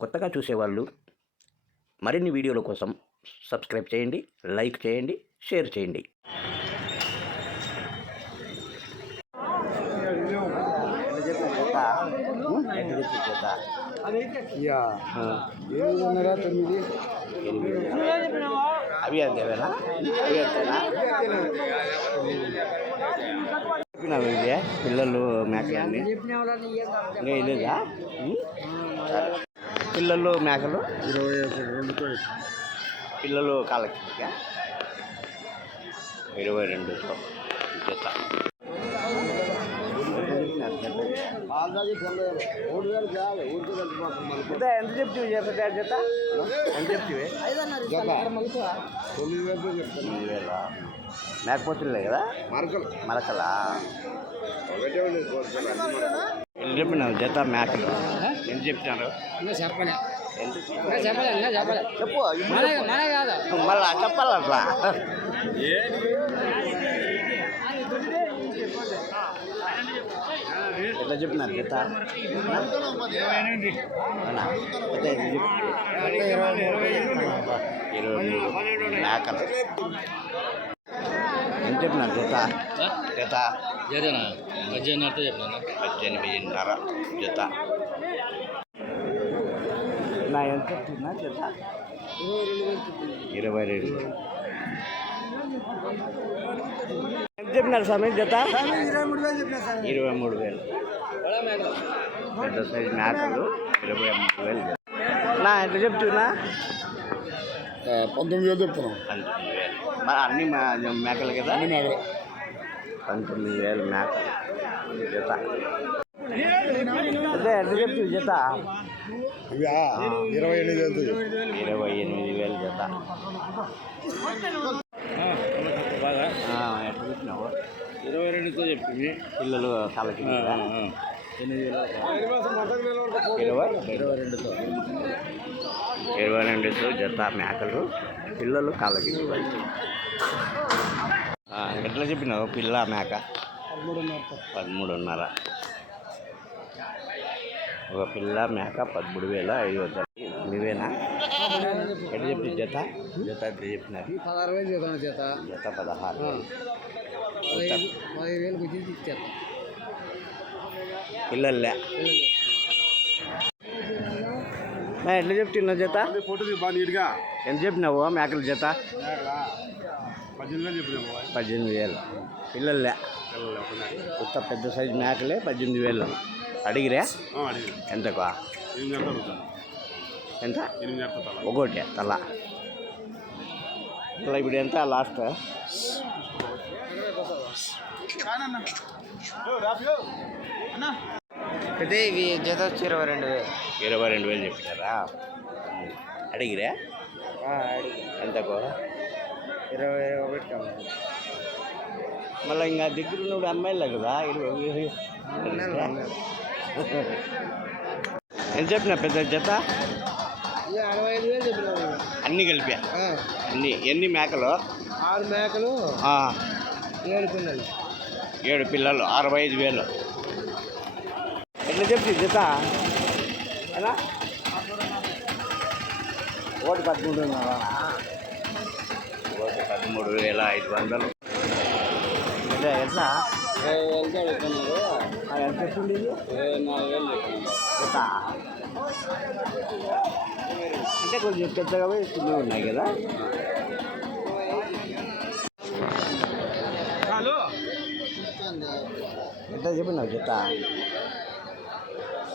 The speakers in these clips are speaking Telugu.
కొత్తగా చూసేవాళ్ళు మరిన్ని వీడియోల కోసం సబ్స్క్రైబ్ చేయండి లైక్ చేయండి షేర్ చేయండి. తొమ్మిది. అవి అంతేనా అవి అంతేనా చెప్పినావు ఇదే పిల్లలు మేకలన్నీ ఇంకా? సరే. పిల్లలు మేకలు? ఇరవై ఒకటి రెండుతో పిల్లలు కాళ్ళకి ఇరవై రెండు జత. ఎంత చెప్తివి జత జత? ఎంత చెప్తివి? జత. తొమ్మిది వేలతో చెప్తాను ఎనిమిది వేల మేకపోతులే కదా? మరకలు. మరకలా? ఎంత చెప్పినావు జత మేకలు? ఎంత చెప్తున్నారు? చెప్పలే. చెప్పలే చెప్పలే. చెప్పు కాదు. మళ్ళా చెప్పాలి అట్లా? ఎట్లా చెప్పినారు జత అవునా? జత ఎంత చెప్పు. ఇరవై మూడు. మేకలు ఎంత చెప్పినారు జత జత జతనా పద్దెనిమిదిన్నర జత నా ఎంత చెప్తున్నా జత. ఇరవై రెండు. ఎంత చెప్పినారు స్వామి జత? ఇరవై మూడు వేలు పెద్ద సైజు మేకలు ఇరవై మూడు వేలు నా ఎంత చెప్తున్నా? పంతొమ్మిది వేలు చెప్తున్నాం. పంతొమ్మిది వేలు. మరి అన్ని మేకలు కదా? అన్ని మేకలు. పంతొమ్మిది వేలు మేకలు. జత. అదే ఎంత చెప్తుంది జత? ఇవి ఇరవై ఎనిమిది చెప్పు. ఇరవై ఎనిమిది వేలు జత ఎట్లా చెప్పినావు ఇరవై రెండుతో చెప్పింది. పిల్లలు కాళ్ళకి ఇరవై ఇరవై రెండుతో. ఇరవై రెండుతో జత మేకలు పిల్లలు కాళ్ళకి ఆ, ఎట్లా చెప్పినావు పిల్ల మేక? పదమూడున్నర. ఒక పిల్ల మేక పదమూడు వేల ఐదు వందలు. నువ్వేనా? ఎట్లా చెప్పి జత? జత ఎట్లా చెప్పినారు? పదహారు వేలు చేతాను చేత జత పదహారు వేలు. పదహైదు పదహైదు వేలకు వచ్చి ఇచ్చేస్తాం. పిల్లలే ఎట్లా చెప్తున్నావు జత? నీట్గా. ఎంత చెప్పినావు మేకల జత? పద్దెనిమిది వేలు వేలు. పిల్లలే కొత్త పెద్ద సైజు మేకలే పద్దెనిమిది వేలు. అడిగిరే? అడిగి ఎంతకు? ఎంత? ఒకటి తల. ఇలా ఇప్పుడు ఎంత? లాస్ట్? అయితే ఇవి జత వచ్చి ఇరవై రెండు వేలు. ఇరవై రెండు వేలు చెప్పినారా? అడిగిరే? ఎంతకు? ఇరవై ఒకటి మళ్ళీ ఇంకా దగ్గర ఉన్నప్పుడు అమ్మాయిలే కదా? ఇరవై. ఎంత చెప్పిన పెద్ద జత? అన్నీ కలిపా? అన్ని ఎన్ని మేకలు? ఆరు మేకలు ఏడు పిల్లలు. ఏడు పిల్లలు అరవై ఐదు వేలు. ఎట్లా చెప్తి జత? ఎలా ఒకటి పదమూడు ఒకటి పదమూడు వేల ఐదు వందలు. అదే ఎట్లా? ఇరవై వేలతో అడుగుతున్నారు ఆ, ఎంత? ఇరవై నాలుగు వేలు అంటే కొంచెం పెద్దగా పోయి చిన్నవి ఉన్నాయి కదా ఎంత చెప్పినావు జత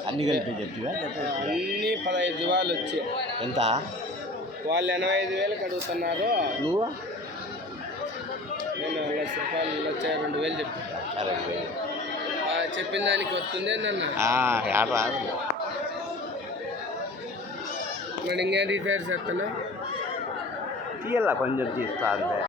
అన్ని కలిపి చెప్తివా జత అన్ని పదహైదు వాళ్ళు వచ్చి ఎంత? వాళ్ళు ఎనభై ఐదు వేలకు అడుగుతున్నారు. నువ్వు? నేను లక్ష రూపాయలు లక్ష రెండు వేలు చెప్పాను చెప్పిన దానికి వస్తుంది నన్ను. రాదు. మరి ఇంకేం రీఛార్జ్ చేస్తాను తీయాల కొంచెం తీస్తా అంతే.